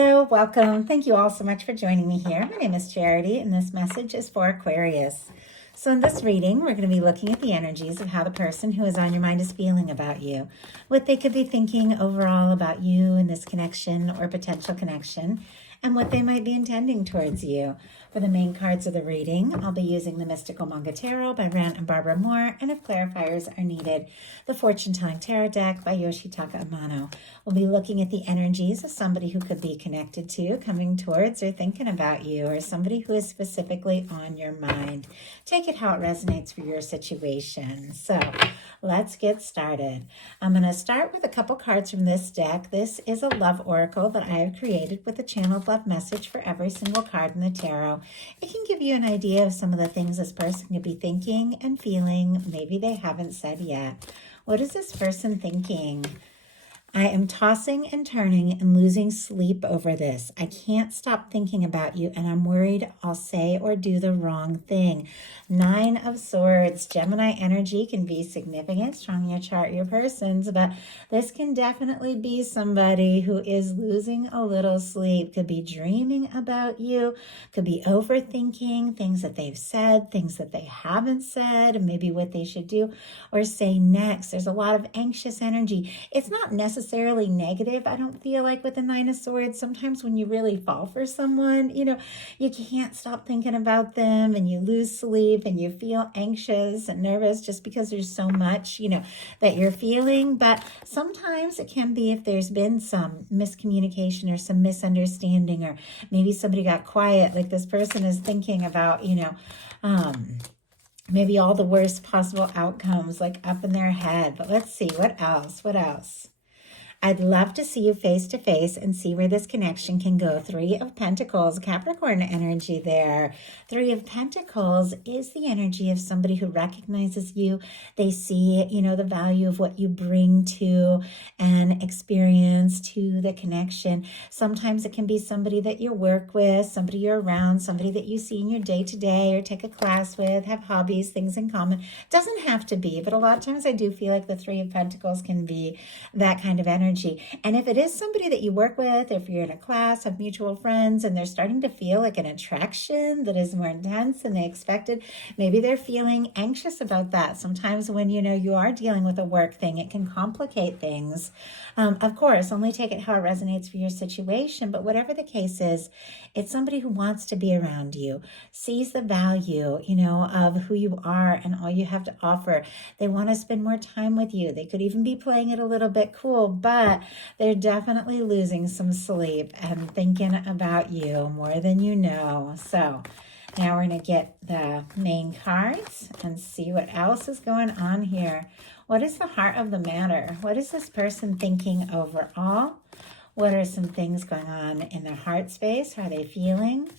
Hello, welcome. Thank you all so much for joining me here. My name is Charity, and this message is for Aquarius. So in this reading, we're going to be looking at the energies of how the person who is on your mind is feeling about you, what they could be thinking overall about you and this connection or potential connection, and what they might be intending towards you. For the main cards of the reading, I'll be using the Mystical Manga Tarot by Rand and Barbara Moore, and if clarifiers are needed, the Fortune Telling Tarot deck by Yoshitaka Amano. We'll be looking at the energies of somebody who could be connected to, coming towards, or thinking about you, or somebody who is specifically on your mind. Take it how it resonates for your situation. So let's get started. I'm going to start with a couple cards from this deck. This is a love oracle that I have created with a channeled love message for every single card in the tarot. It can give you an idea of some of the things this person could be thinking and feeling. Maybe they haven't said yet. What is this person thinking? I am tossing and turning and losing sleep over this. I can't stop thinking about you, and I'm worried I'll say or do the wrong thing. 9 of Swords. Gemini energy can be significant, strong in your chart, your person's, but this can definitely be somebody who is losing a little sleep, could be dreaming about you, could be overthinking things that they've said, things that they haven't said, and maybe what they should do or say next. There's a lot of anxious energy. It's not necessarily negative, I don't feel like, with the 9 of Swords. Sometimes when you really fall for someone, you can't stop thinking about them and you lose sleep and you feel anxious and nervous just because there's so much, that you're feeling. But sometimes it can be if there's been some miscommunication or some misunderstanding, or maybe somebody got quiet, like this person is thinking about, maybe all the worst possible outcomes like up in their head. But let's see, what else? I'd love to see you face to face and see where this connection can go. 3 of Pentacles, Capricorn energy there. 3 of Pentacles is the energy of somebody who recognizes you. They see, the value of what you bring to and experience to the connection. Sometimes it can be somebody that you work with, somebody you're around, somebody that you see in your day-to-day or take a class with, have hobbies, things in common. Doesn't have to be, but a lot of times I do feel like the 3 of Pentacles can be that kind of energy. And if it is somebody that you work with, if you're in a class, have mutual friends, and they're starting to feel like an attraction that is more intense than they expected, maybe they're feeling anxious about that. Sometimes when, you are dealing with a work thing, it can complicate things. Of course, only take it how it resonates for your situation, but whatever the case is, it's somebody who wants to be around you, sees the value, of who you are and all you have to offer. They want to spend more time with you. They could even be playing it a little bit cool, but they're definitely losing some sleep and thinking about you more than you know. So now we're going to get the main cards and see what else is going on here. What is the heart of the matter? What is this person thinking overall? What are some things going on in their heart space? How are they feeling?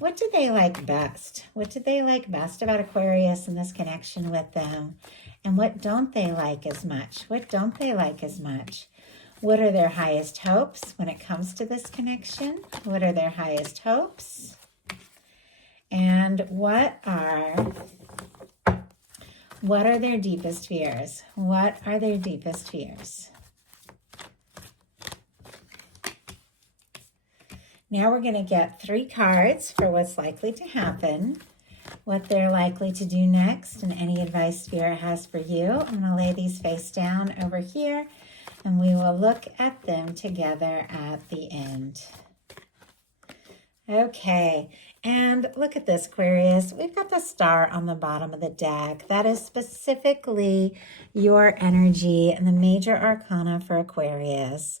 What do they like best? What do they like best about Aquarius and this connection with them? And what don't they like as much? What don't they like as much? What are their highest hopes when it comes to this connection? What are their highest hopes? And what are their deepest fears? What are their deepest fears? Now we're going to get 3 cards for what's likely to happen, what they're likely to do next, and any advice Spirit has for you. I'm going to lay these face down over here, and we will look at them together at the end. Okay, and look at this, Aquarius. We've got the star on the bottom of the deck. That is specifically your energy and the major arcana for Aquarius.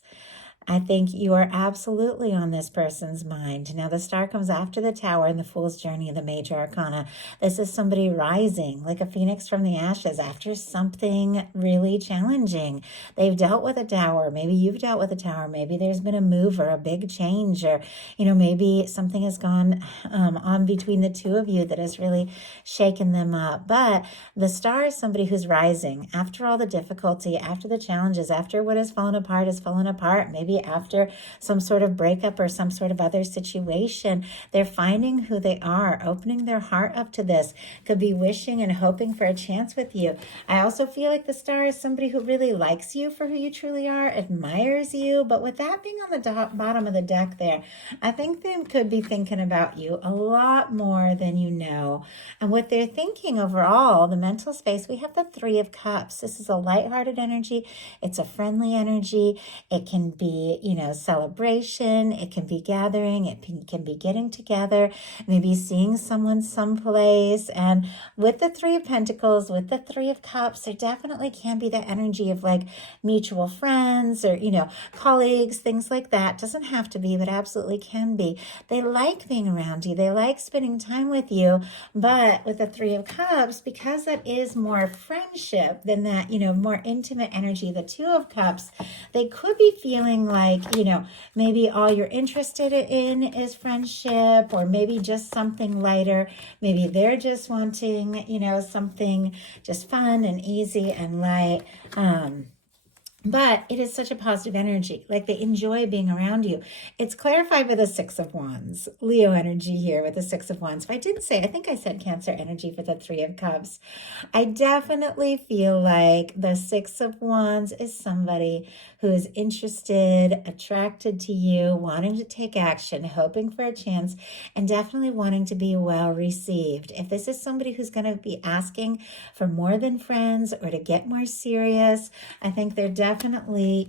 I think you are absolutely on this person's mind. Now, the star comes after the tower in the Fool's Journey of the major arcana. This is somebody rising like a phoenix from the ashes after something really challenging. They've dealt with a tower. Maybe you've dealt with a tower. Maybe there's been a move or a big change, or, maybe something has gone on between the two of you that has really shaken them up. But the star is somebody who's rising after all the difficulty, after the challenges, after what has fallen apart has fallen apart. Maybe maybe after some sort of breakup or some sort of other situation. They're finding who they are, opening their heart up to this. Could be wishing and hoping for a chance with you. I also feel like the star is somebody who really likes you for who you truly are, admires you. But with that being on the bottom of the deck there, I think they could be thinking about you a lot more than you know. And what they're thinking overall, the mental space, we have the Three of Cups. This is a lighthearted energy. It's a friendly energy. It can be, celebration. It can be gathering. It can be getting together, maybe seeing someone someplace. And with the Three of Pentacles, with the Three of Cups, there definitely can be that energy of like mutual friends or, colleagues, things like that. Doesn't have to be, but absolutely can be. They like being around you. They like spending time with you. But with the Three of Cups, because that is more friendship than that, more intimate energy, the Two of Cups, they could be feeling like, maybe all you're interested in is friendship, or maybe just something lighter. Maybe they're just wanting, something just fun and easy and light. But it is such a positive energy. Like they enjoy being around you. It's clarified with the Six of Wands. Leo energy here with the Six of Wands. If I didn't say, I think I said Cancer energy for the Three of Cups. I definitely feel like the Six of Wands is somebody who is interested, attracted to you, wanting to take action, hoping for a chance, and definitely wanting to be well received. If this is somebody who's going to be asking for more than friends or to get more serious, I think they're definitely,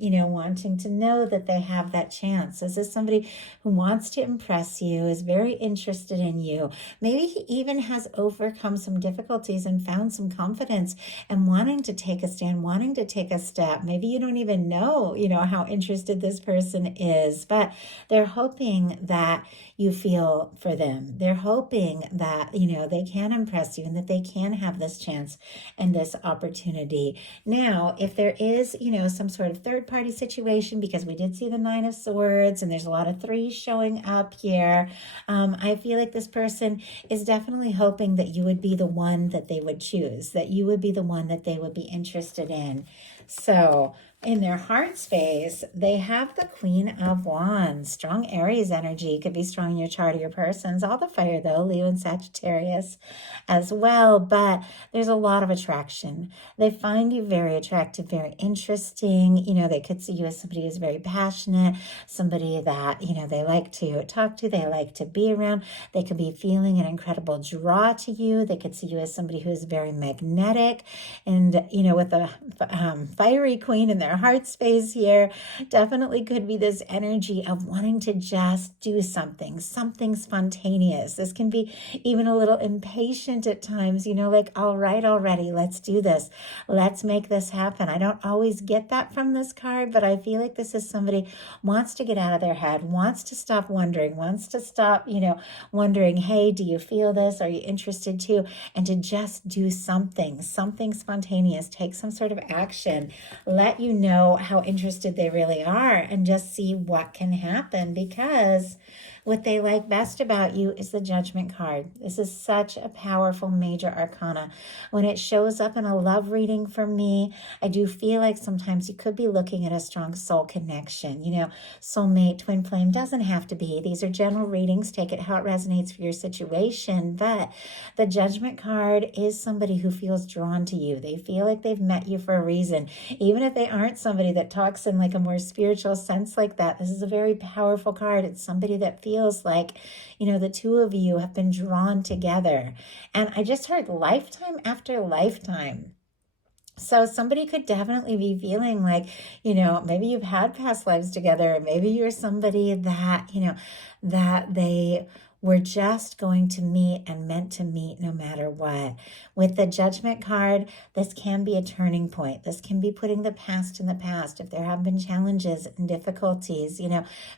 wanting to know that they have that chance. This is somebody who wants to impress you, is very interested in you. Maybe he even has overcome some difficulties and found some confidence and wanting to take a stand, wanting to take a step. Maybe you don't even know, how interested this person is, but they're hoping that you feel for them. They're hoping that, they can impress you and that they can have this chance and this opportunity. Now, if there is, some sort of third party situation, because we did see the Nine of Swords and there's a lot of threes showing up here, I feel like this person is definitely hoping that you would be the one that they would choose, that you would be the one that they would be interested in. So in their heart space, they have the Queen of Wands. Strong Aries energy could be strong in your chart or your person's. All the fire, though, Leo and Sagittarius as well. But there's a lot of attraction. They find you very attractive, very interesting. They could see you as somebody who's very passionate, somebody that, they like to talk to, they like to be around. They could be feeling an incredible draw to you. They could see you as somebody who is very magnetic. And, with the fiery queen in their heart space here, definitely could be this energy of wanting to just do something spontaneous. This can be even a little impatient at times, like, all right, already, let's do this. Let's make this happen. I don't always get that from this card, but I feel like this is somebody wants to get out of their head, wants to stop wondering, wants to stop, wondering, hey, do you feel this? Are you interested too? And to just do something spontaneous, take some sort of action, let you know how interested they really are, and just see what can happen, because what they like best about you is the Judgment card. This is such a powerful major arcana. When it shows up in a love reading for me, I do feel like sometimes you could be looking at a strong soul connection. Soulmate, twin flame, doesn't have to be. These are general readings. Take it how it resonates for your situation. But the Judgment card is somebody who feels drawn to you. They feel like they've met you for a reason. Even if they aren't somebody that talks in like a more spiritual sense like that, this is a very powerful card. It's somebody that feels like, the two of you have been drawn together. And I just heard lifetime after lifetime. So somebody could definitely be feeling like, maybe you've had past lives together. Maybe you're somebody that, that they were just going to meet and meant to meet no matter what. With the Judgment card, this can be a turning point. This can be putting the past in the past. If there have been challenges and difficulties,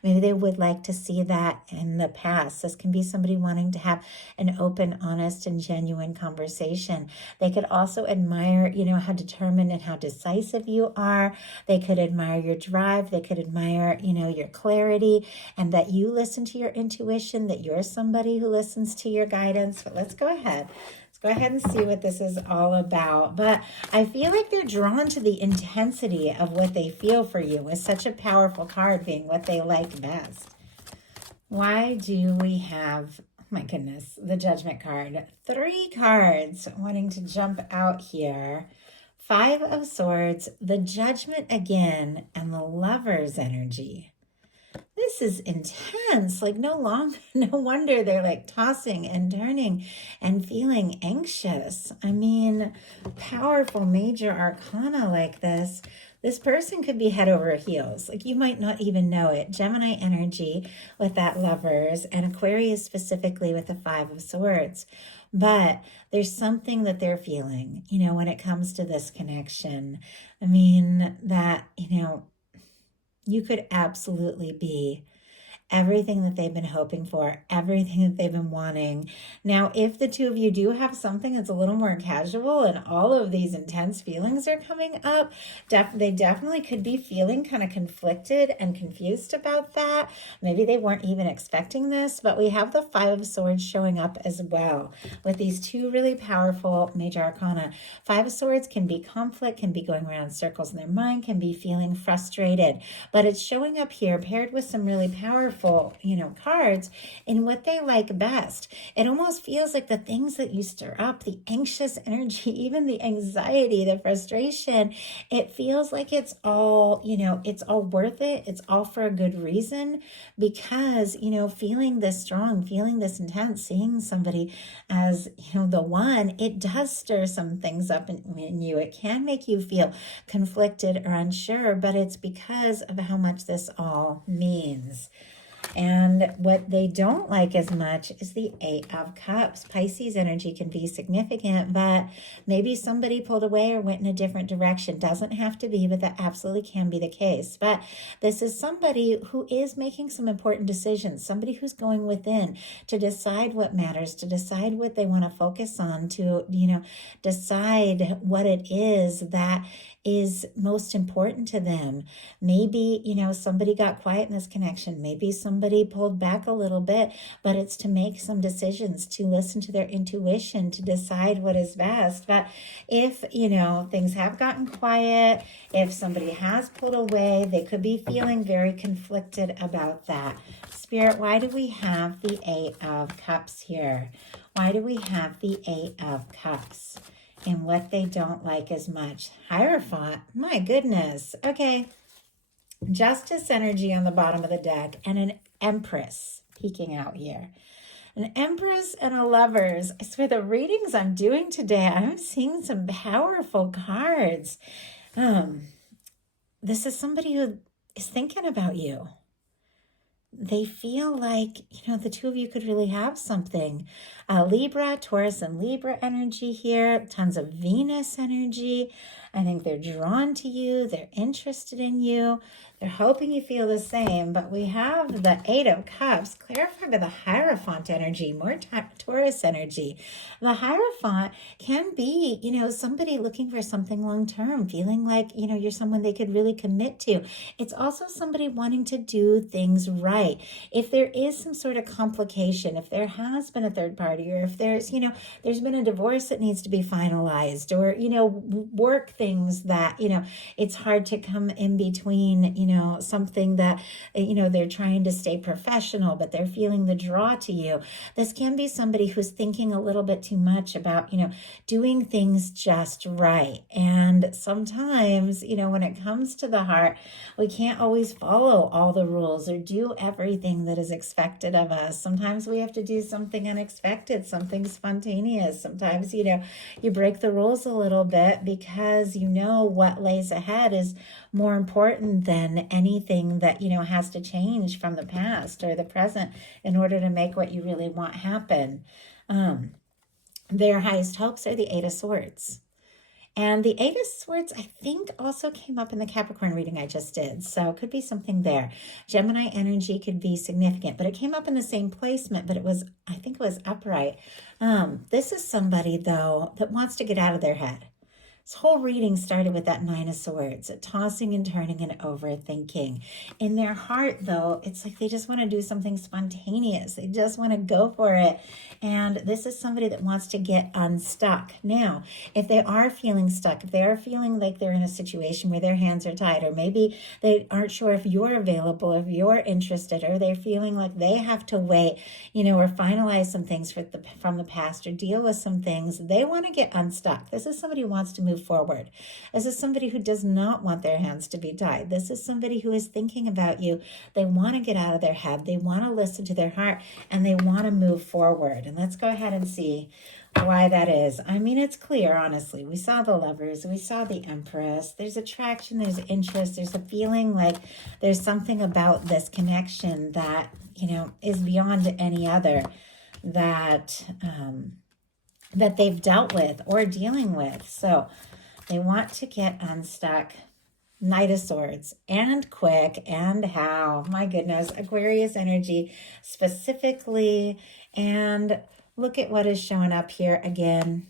maybe they would like to see that in the past. This can be somebody wanting to have an open, honest, and genuine conversation. They could also admire, how determined and how decisive you are. They could admire your drive. They could admire, your clarity, and that you listen to your intuition, that you're somebody who listens to your guidance. But let's go ahead go ahead and see what this is all about. But I feel like they're drawn to the intensity of what they feel for you, with such a powerful card being what they like best. Why do we have, oh my goodness, the Judgment card? 3 cards wanting to jump out here. 5 of Swords, the Judgment again, and the Lover's energy. This is intense. Like no wonder they're like tossing and turning and feeling anxious. I mean, powerful major arcana like this. This person could be head over heels. Like you might not even know it. Gemini energy with that Lovers, and Aquarius specifically with the 5 of Swords. But there's something that they're feeling, when it comes to this connection. I mean, that, you could absolutely be everything that they've been hoping for, everything that they've been wanting. Now, if the two of you do have something that's a little more casual and all of these intense feelings are coming up, they definitely could be feeling kind of conflicted and confused about that. Maybe they weren't even expecting this, but we have the 5 of Swords showing up as well with these 2 really powerful major arcana. 5 of Swords can be conflict, can be going around in circles in their mind, can be feeling frustrated, but it's showing up here paired with some really powerful cards in what they like best. It almost feels like the things that you stir up, the anxious energy, even the anxiety, the frustration, it feels like it's all, it's all worth it. It's all for a good reason, because, feeling this strong, feeling this intense, seeing somebody as, the one, it does stir some things up in you. It can make you feel conflicted or unsure, but it's because of how much this all means. And what they don't like as much is the 8 of Cups. Pisces energy can be significant, but maybe somebody pulled away or went in a different direction. Doesn't have to be, but that absolutely can be the case. But this is somebody who is making some important decisions, somebody who's going within to decide what matters, to decide what they want to focus on, to, decide what it is that is most important to them. Maybe, somebody got quiet in this connection. Maybe somebody pulled back a little bit, but it's to make some decisions, to listen to their intuition, to decide what is best. But if, things have gotten quiet, if somebody has pulled away, they could be feeling very conflicted about that. Spirit, why do we have the 8 of Cups here? Why do we have the 8 of Cups? And what they don't like as much. Hierophant, my goodness. Okay, Justice energy on the bottom of the deck, and an Empress peeking out here. An Empress and a Lovers. I swear the readings I'm doing today, I'm seeing some powerful cards. This is somebody who is thinking about you. They feel like, the two of you could really have something. Libra, Taurus and Libra energy here. Tons of Venus energy. I think they're drawn to you. They're interested in you. They're hoping you feel the same. But we have the 8 of Cups clarified by the Hierophant energy, more Taurus energy. The Hierophant can be, somebody looking for something long-term, feeling like, you're someone they could really commit to. It's also somebody wanting to do things right. If there is some sort of complication, if there has been a third party, or if there's, there's been a divorce that needs to be finalized, or, work things that, it's hard to come in between, something that, they're trying to stay professional, but they're feeling the draw to you. This can be somebody who's thinking a little bit too much about, doing things just right. And sometimes, when it comes to the heart, we can't always follow all the rules or do everything that is expected of us. Sometimes we have to do something unexpected, something spontaneous. Sometimes, you break the rules a little bit because what lays ahead is more important than anything that, has to change from the past or the present in order to make what you really want happen. Their highest hopes are the 8 of Swords. And the 8 of Swords, I think, also came up in the Capricorn reading I just did. So it could be something there. Gemini energy could be significant, but it came up in the same placement, but I think it was upright. This is somebody, though, that wants to get out of their head. This whole reading started with that Nine of Swords, tossing and turning and overthinking. In their heart, though, it's like they just want to do something spontaneous. They just want to go for it. And this is somebody that wants to get unstuck. Now, if they are feeling stuck, if they are feeling like they're in a situation where their hands are tied, or maybe they aren't sure if you're available, if you're interested, or they're feeling like they have to wait, or finalize some things from the past, or deal with some things, they want to get unstuck. This is somebody who wants to move forward. This is somebody who does not want their hands to be tied. This is somebody who is thinking about you. They want to get out of their head. They want to listen to their heart, and they want to move forward. And let's go ahead and see why that is. I mean, it's clear, honestly. We saw the Lovers. We saw the Empress. There's attraction. There's interest. There's a feeling like there's something about this connection that, is beyond any other that that they've dealt with or dealing with. So they want to get unstuck. Knight of Swords, and quick, and how. My goodness, Aquarius energy specifically. And look at what is showing up here again.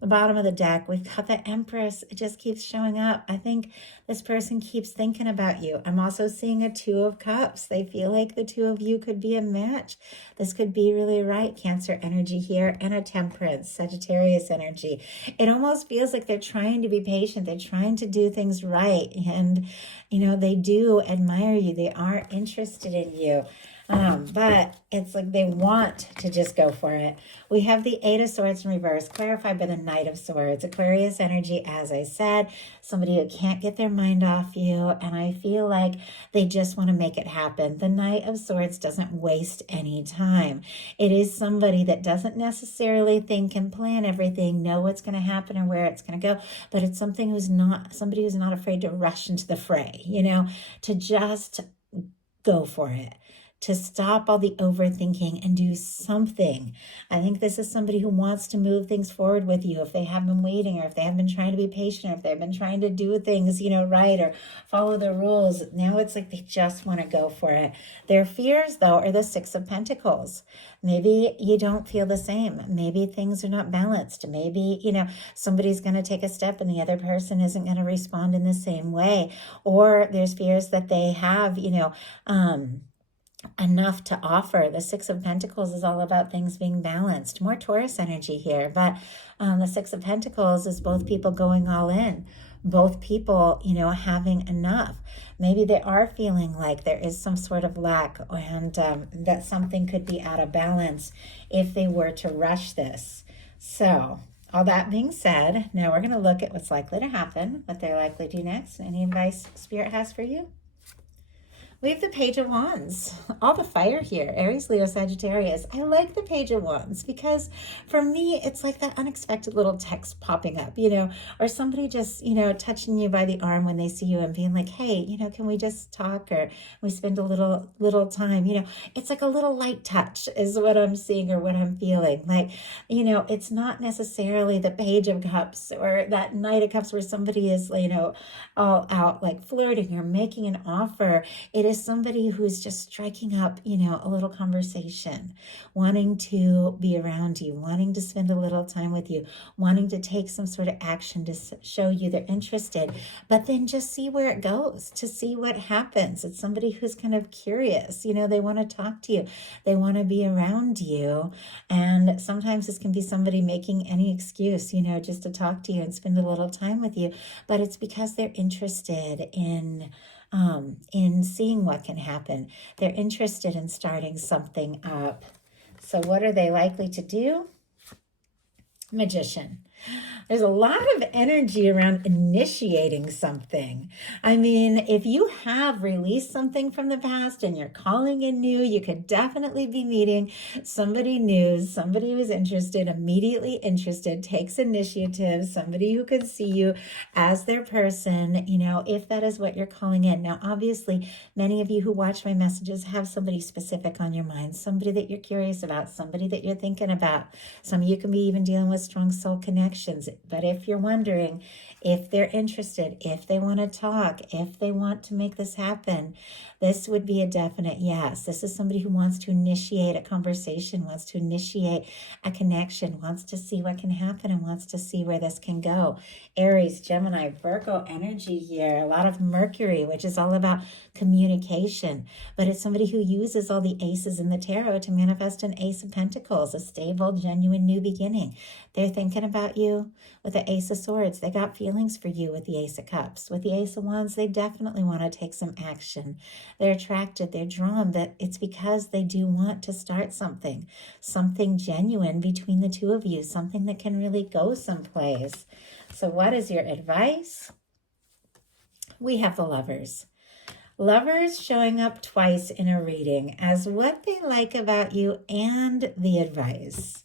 The bottom of the deck, we've got the Empress. It just keeps showing up. I think this person keeps thinking about you. I'm also seeing a Two of Cups. They feel like the two of you could be a match. This could be really right. Cancer energy here, and a Temperance, Sagittarius energy. It almost feels like they're trying to be patient. They're trying to do things right. And, they do admire you. They are interested in you. But it's like they want to just go for it. We have the Eight of Swords in reverse, clarified by the Knight of Swords. Aquarius energy, as I said, somebody who can't get their mind off you, and I feel like they just want to make it happen. The Knight of Swords doesn't waste any time. It is somebody that doesn't necessarily think and plan everything, know what's going to happen or where it's going to go, but it's somebody who's not afraid to rush into the fray, to just go for it, to stop all the overthinking and do something. I think this is somebody who wants to move things forward with you. If they have been waiting, or if they have been trying to be patient, or if they've been trying to do things, right, or follow the rules, now it's like they just want to go for it. Their fears, though, are the Six of Pentacles. Maybe you don't feel the same. Maybe things are not balanced. Maybe, somebody's going to take a step and the other person isn't going to respond in the same way. Or there's fears that they have, enough to offer. The Six of Pentacles is all about things being balanced. More Taurus energy here, but the Six of Pentacles is both people going all in, both people, having enough. Maybe they are feeling like there is some sort of lack, and that something could be out of balance if they were to rush this. So all that being said, now we're going to look at what's likely to happen, what they're likely to do next. Any advice Spirit has for you? We have the Page of Wands, all the fire here, Aries, Leo, Sagittarius. I like the Page of Wands because for me, it's like that unexpected little text popping up, or somebody just, touching you by the arm when they see you and being like, hey, can we just talk, or we spend a little time, it's like a little light touch is what I'm seeing or what I'm feeling. Like, it's not necessarily the Page of Cups or that Knight of Cups where somebody is, all out like flirting or making an offer. It is somebody who's just striking up, a little conversation, wanting to be around you, wanting to spend a little time with you, wanting to take some sort of action to show you they're interested, but then just see where it goes, to see what happens. It's somebody who's kind of curious, they want to talk to you, they want to be around you. And sometimes this can be somebody making any excuse, just to talk to you and spend a little time with you, but it's because they're interested in seeing what can happen. They're interested in starting something up. So what are they likely to do? Magician. There's a lot of energy around initiating something. I mean, if you have released something from the past and you're calling in new, you could definitely be meeting somebody new, somebody who's interested, immediately interested, takes initiative, somebody who could see you as their person, if that is what you're calling in. Now, obviously, many of you who watch my messages have somebody specific on your mind, somebody that you're curious about, somebody that you're thinking about. Some of you can be even dealing with strong soul connection. connections. But if you're wondering if they're interested, if they want to talk, if they want to make this happen, this would be a definite yes. This is somebody who wants to initiate a conversation, wants to initiate a connection, wants to see what can happen, and wants to see where this can go. Aries, Gemini, Virgo energy here. A lot of Mercury, which is all about communication. But it's somebody who uses all the aces in the tarot to manifest an Ace of Pentacles, a stable, genuine new beginning. They're thinking about you with the Ace of Swords. They got feelings for you with the Ace of Cups. With the Ace of Wands, they definitely want to take some action. They're attracted, they're drawn, but it's because they do want to start something genuine between the two of you, something that can really go someplace. So what is your advice? We have the Lovers. Lovers showing up twice in a reading as what they like about you and the advice.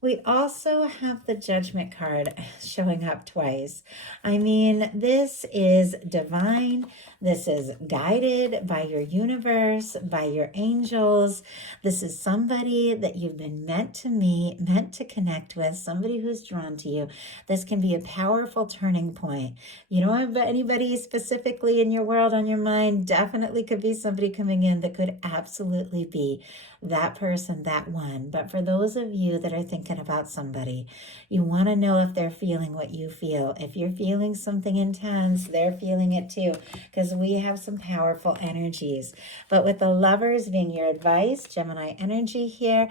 We also have the Judgment card showing up twice. I mean, this is divine. This is guided by your universe, by your angels. This is somebody that you've been meant to meet, meant to connect with, somebody who's drawn to you. This can be a powerful turning point. You don't have anybody specifically in your world on your mind. Definitely could be somebody coming in that could absolutely be that person, that one. But for those of you that are thinking about somebody, you want to know if they're feeling what you feel. If you're feeling something intense, they're feeling it too, because we have some powerful energies. But with the Lovers being your advice, Gemini energy here,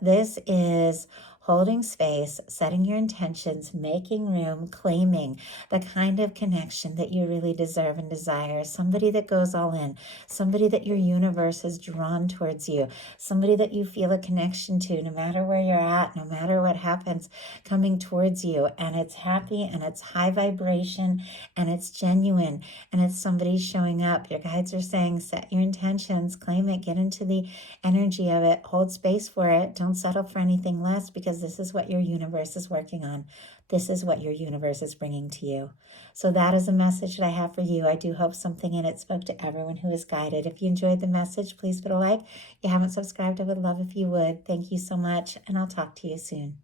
this is holding space, setting your intentions, making room, claiming the kind of connection that you really deserve and desire. Somebody that goes all in, somebody that your universe has drawn towards you, somebody that you feel a connection to, no matter where you're at, no matter what happens, coming towards you. And it's happy and it's high vibration and it's genuine and it's somebody showing up. Your guides are saying, set your intentions, claim it, get into the energy of it, hold space for it. Don't settle for anything less, because this is what your universe is working on. This is what your universe is bringing to you. So that is a message that I have for you. I do hope something in it spoke to everyone who is guided. If you enjoyed the message, please put a like. If you haven't subscribed, I would love if you would. Thank you so much, and I'll talk to you soon.